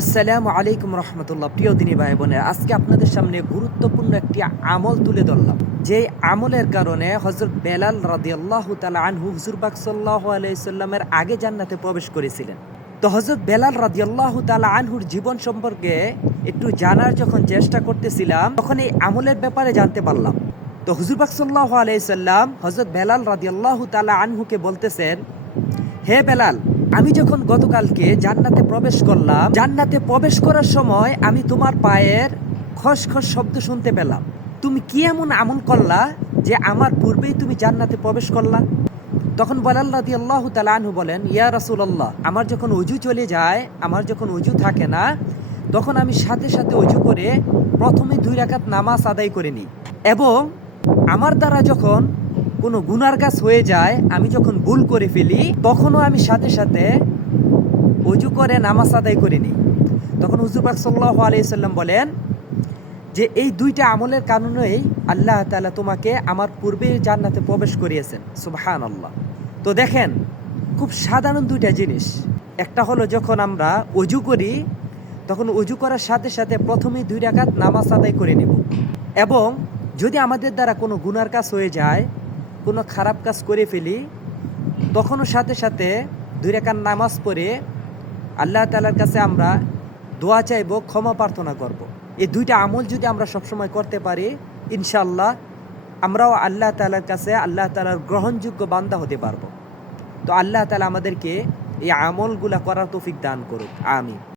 আসসালামু আলাইকুম রহমতুল্লাহ। প্রিয় দিনী ভাই বোনের, আজকে আপনাদের সামনে গুরুত্বপূর্ণ একটি আমল তুলে ধরলাম, যে আমলের কারণে হযরত বেলাল রাদিয়াল্লাহু তাআলা আনহু হুজুর পাক সাল্লাল্লাহু আলাইহি সাল্লামের আগে জান্নাতে প্রবেশ করেছিলেন। তো হযরত বেলাল রাদিয়াল্লাহু তাআলা আনহুর জীবন সম্পর্কে একটু জানার যখন চেষ্টা করতেছিলাম, তখন এই আমলের ব্যাপারে জানতে পারলাম। তো হুজুর পাক সাল্লাল্লাহু আলাইহি সাল্লাম হযরত বেলাল রাদিয়াল্লাহু তাআলা আনহুকে বলতেছেন, হে বেলাল, আমি যখন গতকালকে জান্নাতে প্রবেশ করলাম, জান্নাতে প্রবেশ করার সময় আমি তোমার পায়ের খসখস শব্দ শুনতে পেলাম। তুমি কি এমন আমল করলা যে আমার পূর্বেই তুমি জান্নাতে প্রবেশ করলা? তখন বেলাল রাদিয়াল্লাহু তাআলা আনহু বলেন, ইয়া রাসূলুল্লাহ, আমার যখন ওযু চলে যায়, আমার যখন ওযু থাকে না, তখন আমি সাথে সাথে ওযু করে প্রথমে 2 রাকাত নামাজ আদায় করে নিই, এবং আমার দ্বারা যখন কোনো গুনার কাজ হয়ে যায়, আমি যখন ভুল করে ফেলি, তখনও আমি সাথে সাথে ওযু করে নামাজ আদায় করে নিই। তখন হুজুর পাক সাল্লাল্লাহু আলাইহি সাল্লাম বলেন যে এই 2টা আমলের কারণেই আল্লাহ তাআলা তোমাকে আমার পূর্বে জান্নাতে প্রবেশ করিয়েছেন। সুবহানাল্লাহ। তো দেখেন, খুব সাধারণ 2টা জিনিস। একটা হলো যখন আমরা ওযু করি, তখন ওযু করার সাথে সাথে প্রথমেই 2 রাকাত নামাজ আদায় করে নেব, এবং যদি আমাদের দ্বারা কোনো গুনার কাজ হয়ে যায়, কোনো খারাপ কাজ করে ফেলি, তখনও সাথে সাথে 2 রাকাত নামাজ পড়ে আল্লাহ তাআলার কাছে আমরা দোয়া চাইব, ক্ষমা প্রার্থনা করব। এই 2টা আমল যদি আমরা সবসময় করতে পারি, ইনশাআল্লাহ আমরাও আল্লাহ তাআলার কাছে আল্লাহ তাআলার গ্রহণযোগ্য বান্দা হতে পারবো। তো আল্লাহ তাআলা আমাদেরকে এই আমলগুলা করার তৌফিক দান করুক। আমিন।